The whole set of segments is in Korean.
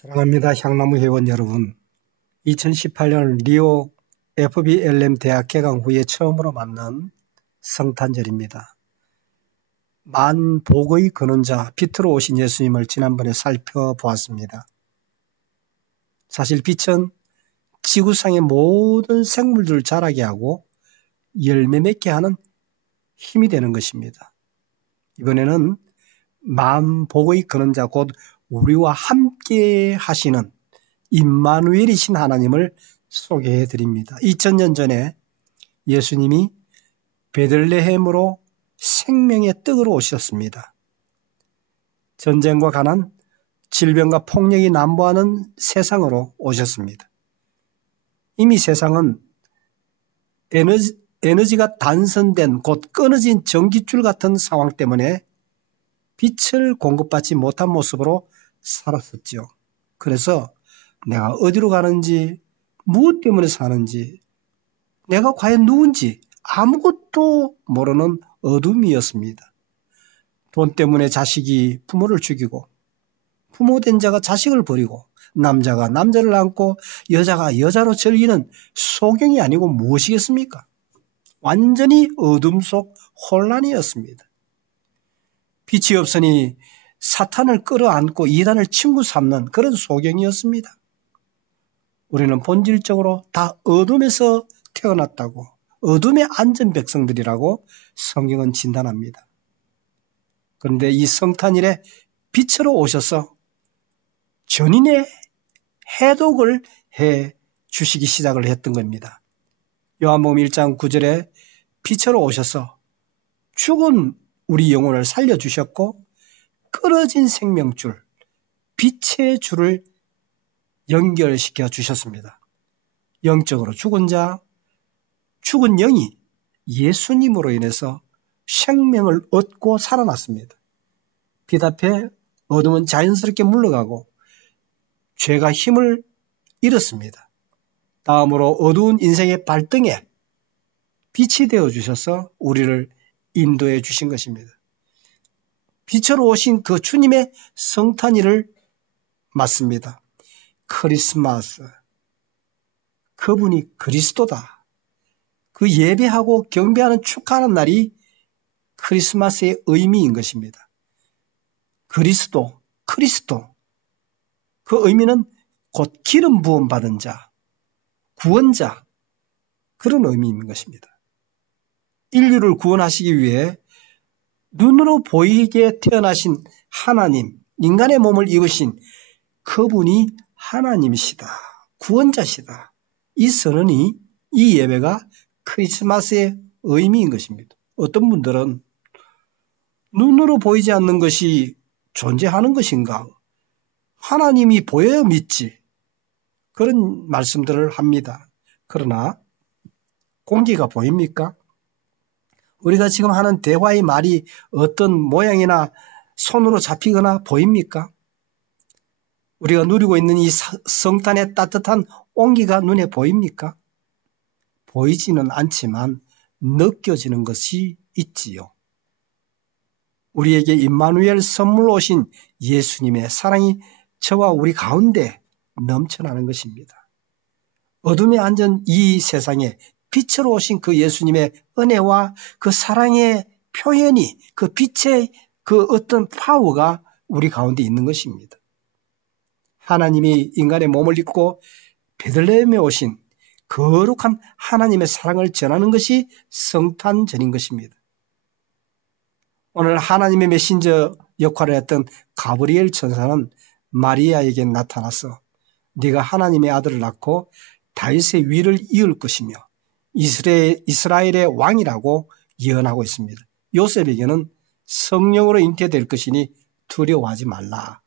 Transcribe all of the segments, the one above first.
사랑합니다. 향나무 회원 여러분. 2018년 리오 FBLM 대학 개강 후에 처음으로 맞는 성탄절입니다. 만 복의 근원자 빛으로 오신 예수님을 지난번에 살펴보았습니다. 사실 빛은 지구상의 모든 생물들을 자라게 하고 열매 맺게 하는 힘이 되는 것입니다. 이번에는 만 복의 근원자 곧 우리와 함께 하시는 임마누엘이신 하나님을 소개해 드립니다. 2000년 전에 예수님이 베들레헴으로 생명의 떡으로 오셨습니다. 전쟁과 가난, 질병과 폭력이 난무하는 세상으로 오셨습니다. 이미 세상은 에너지가 단선된 곧 끊어진 전기줄 같은 상황 때문에 빛을 공급받지 못한 모습으로 살았었죠. 그래서 내가 어디로 가는지, 무엇 때문에 사는지, 내가 과연 누군지 아무것도 모르는 어둠이었습니다. 돈 때문에 자식이 부모를 죽이고, 부모된 자가 자식을 버리고, 남자가 남자를 안고 여자가 여자로 즐기는 소경이 아니고 무엇이겠습니까? 완전히 어둠 속 혼란이었습니다. 빛이 없으니 사탄을 끌어안고 이단을 친구 삼는 그런 소경이었습니다. 우리는 본질적으로 다 어둠에서 태어났다고, 어둠에 앉은 백성들이라고 성경은 진단합니다. 그런데 이 성탄일에 빛으로 오셔서 전인의 해독을 해 주시기 시작을 했던 겁니다. 요한복음 1장 9절에 빛으로 오셔서 죽은 우리 영혼을 살려주셨고 끊어진 생명줄, 빛의 줄을 연결시켜 주셨습니다. 영적으로 죽은 자, 죽은 영이 예수님으로 인해서 생명을 얻고 살아났습니다. 빛 앞에 어둠은 자연스럽게 물러가고 죄가 힘을 잃었습니다. 다음으로 어두운 인생의 발등에 빛이 되어 주셔서 우리를 인도해 주신 것입니다. 빛으로 오신 그 주님의 성탄일을 맞습니다. 크리스마스, 그분이 그리스도다. 그 예배하고 경배하는 축하하는 날이 크리스마스의 의미인 것입니다. 그리스도, 크리스도, 그 의미는 곧 기름 부음 받은 자, 구원자, 그런 의미인 것입니다. 인류를 구원하시기 위해 눈으로 보이게 태어나신 하나님, 인간의 몸을 입으신 그분이 하나님이시다, 구원자시다. 이 선언이, 이 예배가 크리스마스의 의미인 것입니다. 어떤 분들은 눈으로 보이지 않는 것이 존재하는 것인가? 하나님이 보여야 믿지. 그런 말씀들을 합니다. 그러나 공기가 보입니까? 우리가 지금 하는 대화의 말이 어떤 모양이나 손으로 잡히거나 보입니까? 우리가 누리고 있는 이 성탄의 따뜻한 온기가 눈에 보입니까? 보이지는 않지만 느껴지는 것이 있지요. 우리에게 임마누엘 선물로 오신 예수님의 사랑이 저와 우리 가운데 넘쳐나는 것입니다. 어둠에 앉은 이 세상에 빛으로 오신 그 예수님의 은혜와 그 사랑의 표현이, 그 빛의 그 어떤 파워가 우리 가운데 있는 것입니다. 하나님이 인간의 몸을 입고 베들레헴에 오신 거룩한 하나님의 사랑을 전하는 것이 성탄절인 것입니다. 오늘 하나님의 메신저 역할을 했던 가브리엘 천사는 마리아에게 나타나서 네가 하나님의 아들을 낳고 다윗의 위를 이을 것이며 이스라엘의 왕이라고 예언하고 있습니다. 요셉에게는 성령으로 잉태될 것이니 두려워하지 말라,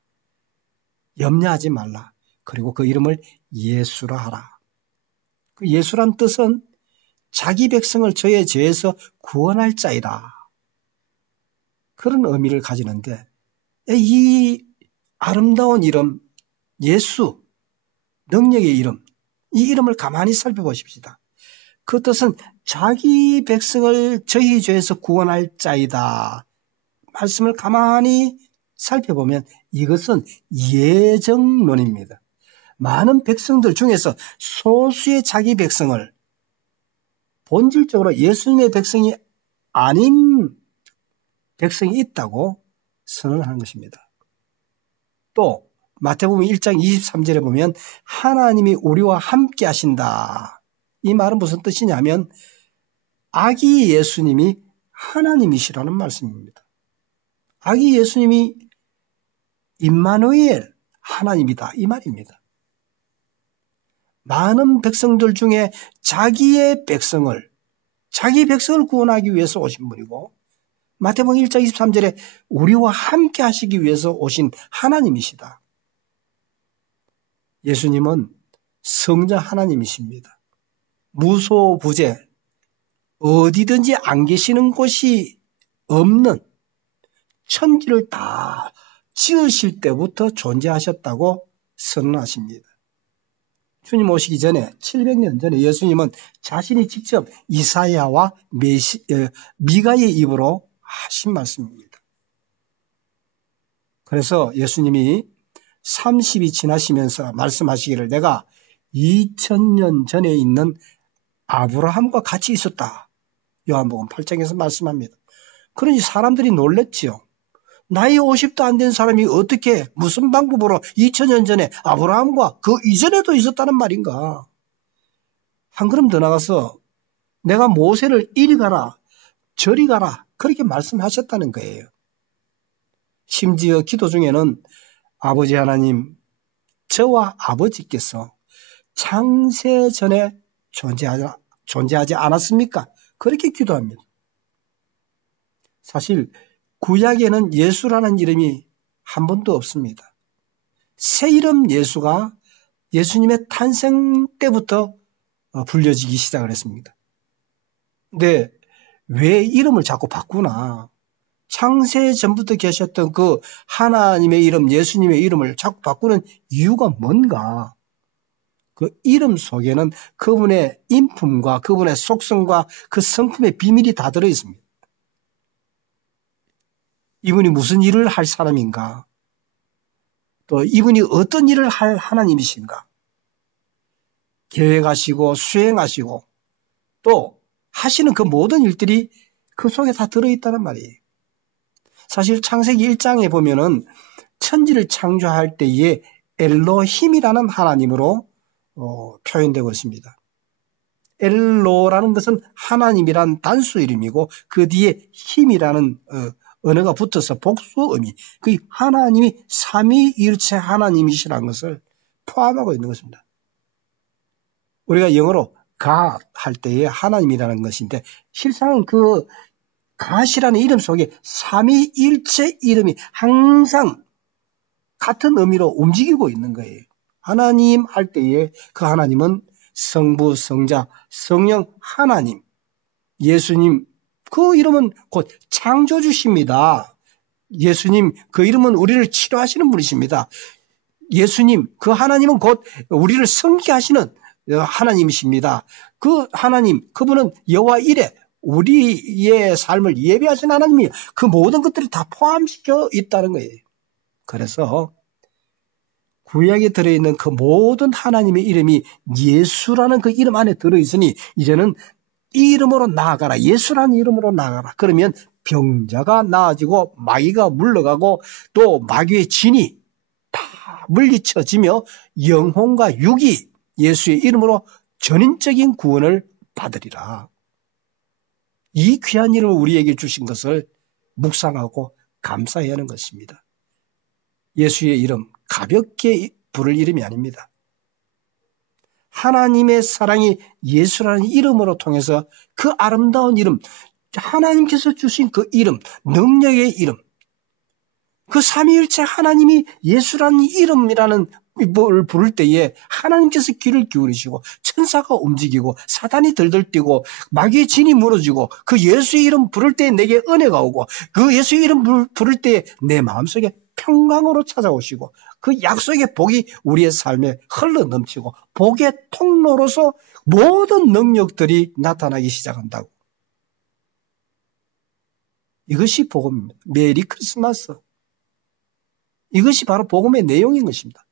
염려하지 말라. 그리고 그 이름을 예수라 하라. 그 예수란 뜻은 자기 백성을 저의 죄에서 구원할 자이다, 그런 의미를 가지는데, 이 아름다운 이름 예수, 능력의 이름, 이 이름을 가만히 살펴보십시다. 그 뜻은 자기 백성을 저희 죄에서 구원할 자이다. 말씀을 가만히 살펴보면 이것은 예정론입니다. 많은 백성들 중에서 소수의 자기 백성을 본질적으로 예수님의 백성이 아닌 백성이 있다고 선언하는 것입니다. 또 마태복음 1장 23절에 보면 하나님이 우리와 함께 하신다. 이 말은 무슨 뜻이냐면 아기 예수님이 하나님이시라는 말씀입니다. 아기 예수님이 임마누엘 하나님이다 이 말입니다. 많은 백성들 중에 자기 백성을 구원하기 위해서 오신 분이고 마태복음 1장 23절에 우리와 함께 하시기 위해서 오신 하나님이시다. 예수님은 성자 하나님이십니다. 무소부재 어디든지 안 계시는 곳이 없는 천지를 다 지으실 때부터 존재하셨다고 선언하십니다. 주님 오시기 전에 700년 전에 예수님은 자신이 직접 이사야와 미가의 입으로 하신 말씀입니다. 그래서 예수님이 30이 지나시면서 말씀하시기를 내가 2000년 전에 있는 아브라함과 같이 있었다. 요한복음 8장에서 말씀합니다. 그러니 사람들이 놀랬지요. 나이 50도 안 된 사람이 어떻게 무슨 방법으로 2000년 전에 아브라함과 그 이전에도 있었다는 말인가. 한 걸음 더 나가서 내가 모세를 이리 가라 저리 가라 그렇게 말씀하셨다는 거예요. 심지어 기도 중에는 아버지 하나님 저와 아버지께서 창세 전에 존재하지 않았습니까? 그렇게 기도합니다. 사실 구약에는 예수라는 이름이 한 번도 없습니다. 새 이름 예수가 예수님의 탄생 때부터 불려지기 시작을 했습니다. 근데 왜 이름을 자꾸 바꾸나? 창세 전부터 계셨던 그 하나님의 이름, 예수님의 이름을 자꾸 바꾸는 이유가 뭔가? 그 이름 속에는 그분의 인품과 그분의 속성과 그 성품의 비밀이 다 들어있습니다. 이분이 무슨 일을 할 사람인가? 또 이분이 어떤 일을 할 하나님이신가? 계획하시고 수행하시고 또 하시는 그 모든 일들이 그 속에 다 들어있다는 말이에요. 사실 창세기 1장에 보면은 천지를 창조할 때에 엘로힘이라는 하나님으로 표현되고 있습니다. 엘로라는 것은 하나님이란 단수 이름이고 그 뒤에 힘이라는 언어가 붙어서 복수 의미, 그 하나님이 삼위일체 하나님이시라는 것을 포함하고 있는 것입니다. 우리가 영어로 God 할 때에 하나님이라는 것인데 실상은 그 God이라는 이름 속에 삼위일체 이름이 항상 같은 의미로 움직이고 있는 거예요. 하나님 할 때에 그 하나님은 성부, 성자, 성령 하나님, 예수님 그 이름은 곧 창조주십니다. 예수님 그 이름은 우리를 치료하시는 분이십니다. 예수님 그 하나님은 곧 우리를 섬기게 하시는 하나님이십니다. 그 하나님 그분은 여호와 이레 우리의 삶을 예배하신 하나님이 그 모든 것들이 다 포함시켜 있다는 거예요. 그래서 구약에 들어있는 그 모든 하나님의 이름이 예수라는 그 이름 안에 들어있으니 이제는 이 이름으로 나아가라. 예수라는 이름으로 나아가라. 그러면 병자가 나아지고 마귀가 물러가고 또 마귀의 진이 다 물리쳐지며 영혼과 육이 예수의 이름으로 전인적인 구원을 받으리라. 이 귀한 이름을 우리에게 주신 것을 묵상하고 감사해야 하는 것입니다. 예수의 이름 가볍게 부를 이름이 아닙니다. 하나님의 사랑이 예수라는 이름으로 통해서 그 아름다운 이름, 하나님께서 주신 그 이름, 능력의 이름, 그 삼위일체 하나님이 예수라는 이름이라는 뭘 부를 때에 하나님께서 귀를 기울이시고 천사가 움직이고 사단이 들들 뛰고 마귀의 진이 무너지고 그 예수의 이름 부를 때 내게 은혜가 오고 그 예수의 이름 부를 때 내 마음속에 평강으로 찾아오시고 그 약속의 복이 우리의 삶에 흘러 넘치고 복의 통로로서 모든 능력들이 나타나기 시작한다고. 이것이 복음입니다. 메리 크리스마스. 이것이 바로 복음의 내용인 것입니다.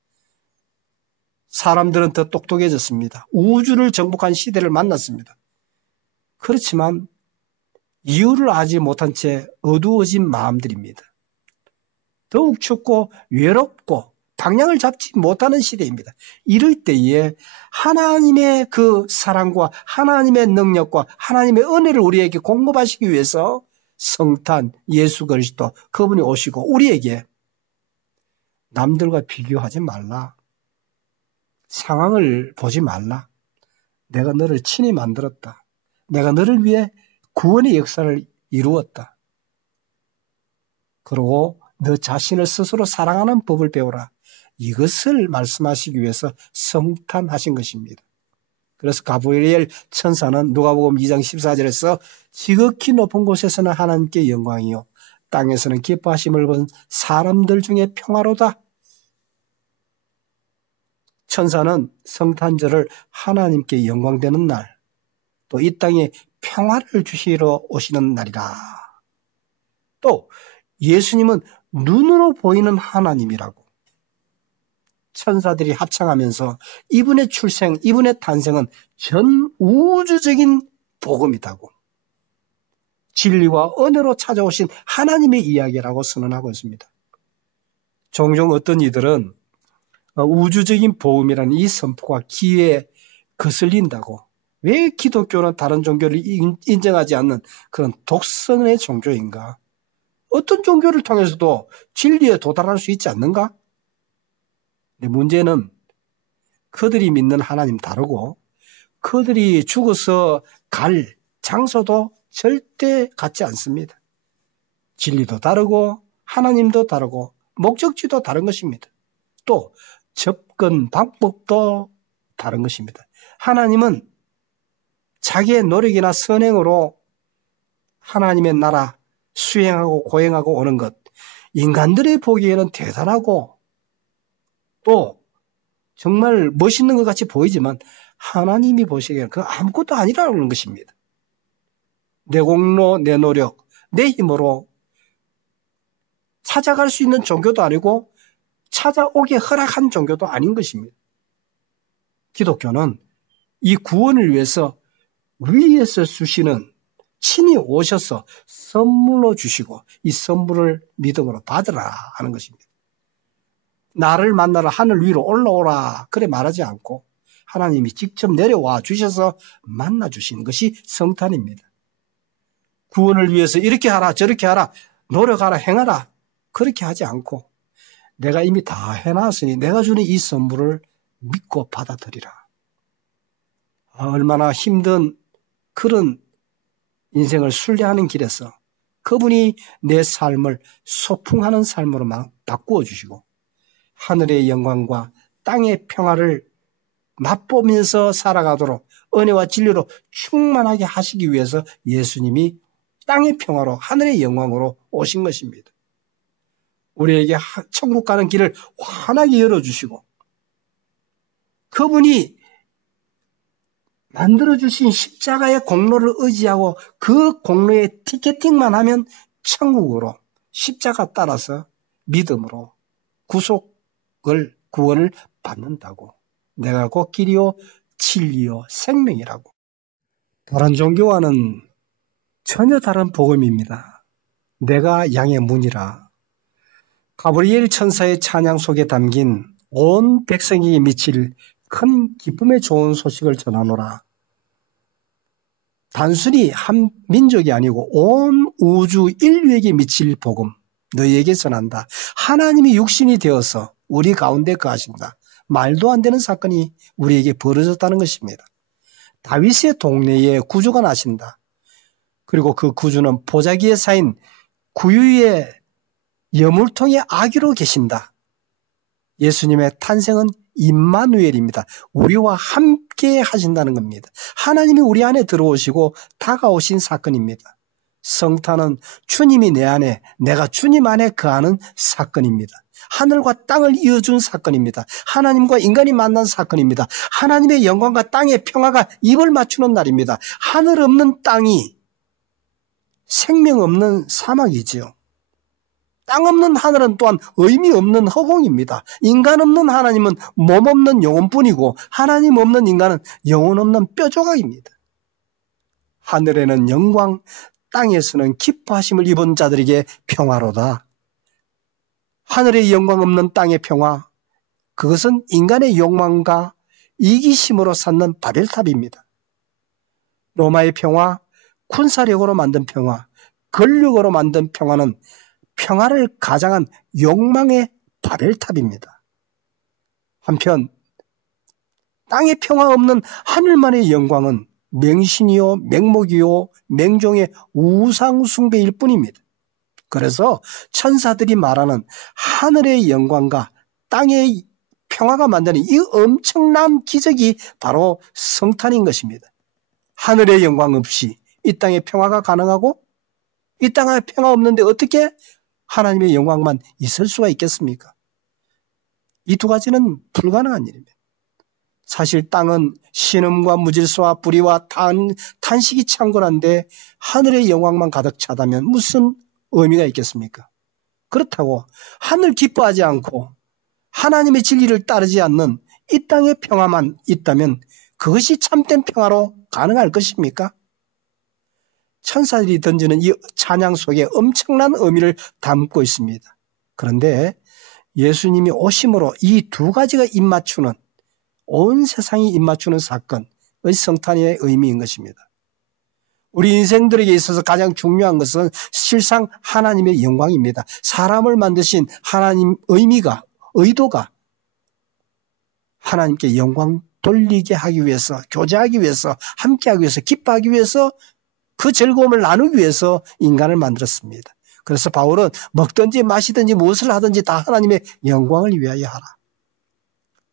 사람들은 더 똑똑해졌습니다. 우주를 정복한 시대를 만났습니다. 그렇지만 이유를 알지 못한 채 어두워진 마음들입니다. 더욱 춥고 외롭고 방향을 잡지 못하는 시대입니다. 이럴 때에 하나님의 그 사랑과 하나님의 능력과 하나님의 은혜를 우리에게 공급하시기 위해서 성탄 예수 그리스도 그분이 오시고 우리에게 남들과 비교하지 말라. 상황을 보지 말라. 내가 너를 친히 만들었다. 내가 너를 위해 구원의 역사를 이루었다. 그리고 너 자신을 스스로 사랑하는 법을 배우라. 이것을 말씀하시기 위해서 성탄하신 것입니다. 그래서 가브리엘 천사는 누가복음 2장 14절에서 지극히 높은 곳에서는 하나님께 영광이요 땅에서는 기뻐하심을 본 사람들 중에 평화로다. 천사는 성탄절을 하나님께 영광되는 날, 또 이 땅에 평화를 주시러 오시는 날이라. 또 예수님은 눈으로 보이는 하나님이라고. 천사들이 합창하면서 이분의 출생, 이분의 탄생은 전 우주적인 복음이다고. 진리와 은혜로 찾아오신 하나님의 이야기라고 선언하고 있습니다. 종종 어떤 이들은 우주적인 복음이라는 이 선포가 귀에 거슬린다고. 왜 기독교는 다른 종교를 인정하지 않는 그런 독선의 종교인가? 어떤 종교를 통해서도 진리에 도달할 수 있지 않는가? 근데 문제는 그들이 믿는 하나님 다르고 그들이 죽어서 갈 장소도 절대 같지 않습니다. 진리도 다르고 하나님도 다르고 목적지도 다른 것입니다. 또 접근 방법도 다른 것입니다. 하나님은 자기의 노력이나 선행으로 하나님의 나라 수행하고 고행하고 오는 것, 인간들의 보기에는 대단하고 또 정말 멋있는 것 같이 보이지만 하나님이 보시기에는 그건 아무것도 아니라는 것입니다. 내 공로, 내 노력, 내 힘으로 찾아갈 수 있는 종교도 아니고 찾아오게 허락한 종교도 아닌 것입니다. 기독교는 이 구원을 위해서 위에서 주시는 친히 오셔서 선물로 주시고 이 선물을 믿음으로 받으라 하는 것입니다. 나를 만나러 하늘 위로 올라오라 그래 말하지 않고 하나님이 직접 내려와 주셔서 만나 주시는 것이 성탄입니다. 구원을 위해서 이렇게 하라 저렇게 하라 노력하라 행하라 그렇게 하지 않고 내가 이미 다 해놨으니 내가 주는 이 선물을 믿고 받아들이라. 얼마나 힘든 그런 인생을 순례하는 길에서 그분이 내 삶을 소풍하는 삶으로만 바꾸어 주시고 하늘의 영광과 땅의 평화를 맛보면서 살아가도록 은혜와 진리로 충만하게 하시기 위해서 예수님이 땅의 평화로 하늘의 영광으로 오신 것입니다. 우리에게 천국 가는 길을 환하게 열어주시고 그분이 만들어주신 십자가의 공로를 의지하고 그 공로에 티켓팅만 하면 천국으로 십자가 따라서 믿음으로 구원을 받는다고. 내가 곧 길이요 진리요 생명이라고. 다른 종교와는 전혀 다른 복음입니다. 내가 양의 문이라. 가브리엘 천사의 찬양 속에 담긴 온 백성에게 미칠 큰 기쁨의 좋은 소식을 전하노라. 단순히 한 민족이 아니고 온 우주 인류에게 미칠 복음 너희에게 전한다. 하나님이 육신이 되어서 우리 가운데 거하신다. 말도 안 되는 사건이 우리에게 벌어졌다는 것입니다. 다윗의 동네에 구주가 나신다. 그리고 그 구주는 보자기에 쌓인 구유의 여물통의 아기로 계신다. 예수님의 탄생은 임마누엘입니다. 우리와 함께 하신다는 겁니다. 하나님이 우리 안에 들어오시고 다가오신 사건입니다. 성탄은 주님이 내 안에 내가 주님 안에 거하는 사건입니다. 하늘과 땅을 이어준 사건입니다. 하나님과 인간이 만난 사건입니다. 하나님의 영광과 땅의 평화가 입을 맞추는 날입니다. 하늘 없는 땅이 생명 없는 사막이지요. 땅 없는 하늘은 또한 의미 없는 허공입니다. 인간 없는 하나님은 몸 없는 영혼뿐이고 하나님 없는 인간은 영혼 없는 뼈조각입니다. 하늘에는 영광, 땅에서는 기뻐하심을 입은 자들에게 평화로다. 하늘의 영광 없는 땅의 평화, 그것은 인간의 욕망과 이기심으로 쌓는 바벨탑입니다. 로마의 평화, 군사력으로 만든 평화, 권력으로 만든 평화는 평화를 가장한 욕망의 바벨탑입니다. 한편 땅의 평화 없는 하늘만의 영광은 맹신이요 맹목이요 맹종의 우상 숭배일 뿐입니다. 그래서 천사들이 말하는 하늘의 영광과 땅의 평화가 만드는 이 엄청난 기적이 바로 성탄인 것입니다. 하늘의 영광 없이 이 땅의 평화가 가능하고 이 땅에 평화 없는데 어떻게 하나님의 영광만 있을 수가 있겠습니까? 이 두 가지는 불가능한 일입니다. 사실 땅은 신음과 무질서와 불의와 탄식이 창궐한데 하늘의 영광만 가득 차다면 무슨 의미가 있겠습니까? 그렇다고 하늘 기뻐하지 않고 하나님의 진리를 따르지 않는 이 땅의 평화만 있다면 그것이 참된 평화로 가능할 것입니까? 천사들이 던지는 이 찬양 속에 엄청난 의미를 담고 있습니다. 그런데 예수님이 오심으로 이 두 가지가 입맞추는, 온 세상이 입맞추는 사건의 성탄의 의미인 것입니다. 우리 인생들에게 있어서 가장 중요한 것은 실상 하나님의 영광입니다. 사람을 만드신 하나님 의도가 하나님께 영광 돌리게 하기 위해서, 교제하기 위해서, 함께하기 위해서, 기뻐하기 위해서, 그 즐거움을 나누기 위해서 인간을 만들었습니다. 그래서 바울은 먹든지 마시든지 무엇을 하든지 다 하나님의 영광을 위하여 하라.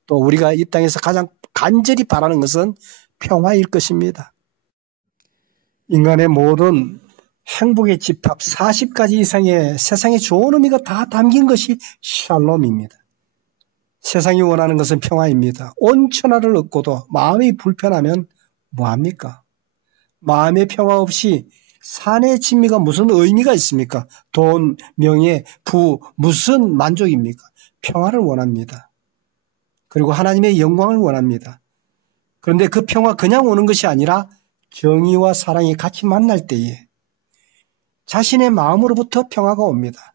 또 우리가 이 땅에서 가장 간절히 바라는 것은 평화일 것입니다. 인간의 모든 행복의 집합 40가지 이상의 세상의 좋은 의미가 다 담긴 것이 샬롬입니다. 세상이 원하는 것은 평화입니다. 온 천하를 얻고도 마음이 불편하면 뭐합니까? 마음의 평화 없이 산의 진미가 무슨 의미가 있습니까? 돈, 명예, 부, 무슨 만족입니까? 평화를 원합니다. 그리고 하나님의 영광을 원합니다. 그런데 그 평화 그냥 오는 것이 아니라 정의와 사랑이 같이 만날 때에 자신의 마음으로부터 평화가 옵니다.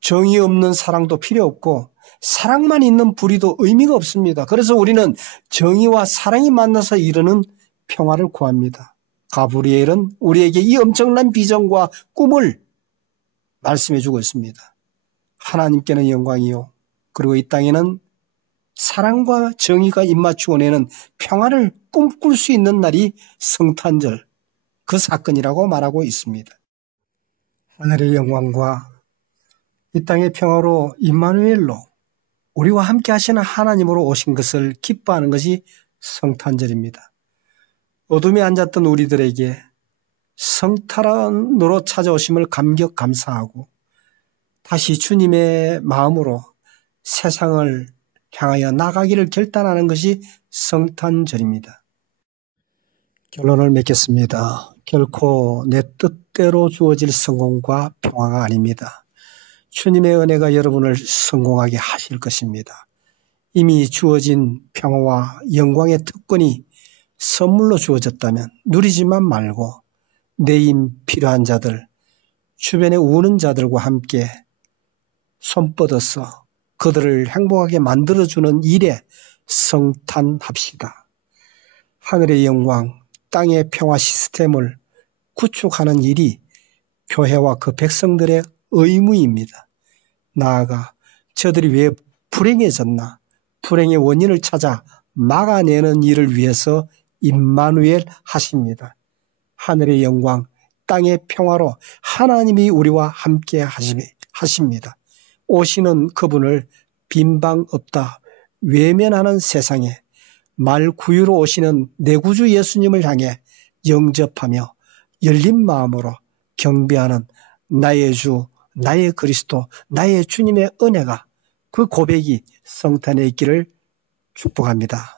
정의 없는 사랑도 필요 없고 사랑만 있는 불의도 의미가 없습니다. 그래서 우리는 정의와 사랑이 만나서 이루는 평화를 구합니다. 가브리엘은 우리에게 이 엄청난 비전과 꿈을 말씀해 주고 있습니다. 하나님께는 영광이요, 그리고 이 땅에는 사랑과 정의가 입맞추어 내는 평화를 꿈꿀 수 있는 날이 성탄절, 그 사건이라고 말하고 있습니다. 하늘의 영광과 이 땅의 평화로 임마누엘로 우리와 함께 하시는 하나님으로 오신 것을 기뻐하는 것이 성탄절입니다. 어둠에 앉았던 우리들에게 성탄으로 찾아오심을 감격 감사하고 다시 주님의 마음으로 세상을 향하여 나가기를 결단하는 것이 성탄절입니다. 결론을 맺겠습니다. 결코 내 뜻대로 주어질 성공과 평화가 아닙니다. 주님의 은혜가 여러분을 성공하게 하실 것입니다. 이미 주어진 평화와 영광의 특권이 선물로 주어졌다면 누리지만 말고 내임 필요한 자들, 주변에 우는 자들과 함께 손뻗어서 그들을 행복하게 만들어주는 일에 성탄합시다. 하늘의 영광, 땅의 평화 시스템을 구축하는 일이 교회와 그 백성들의 의무입니다. 나아가 저들이 왜 불행해졌나, 불행의 원인을 찾아 막아내는 일을 위해서 임마누엘 하십니다. 하늘의 영광, 땅의 평화로 하나님이 우리와 함께 하십니다. 오시는 그분을 빈방 없다 외면하는 세상에 말구유로 오시는 내 구주 예수님을 향해 영접하며 열린 마음으로 경배하는 나의 주, 나의 그리스도, 나의 주님의 은혜가, 그 고백이 성탄에 있기를 축복합니다.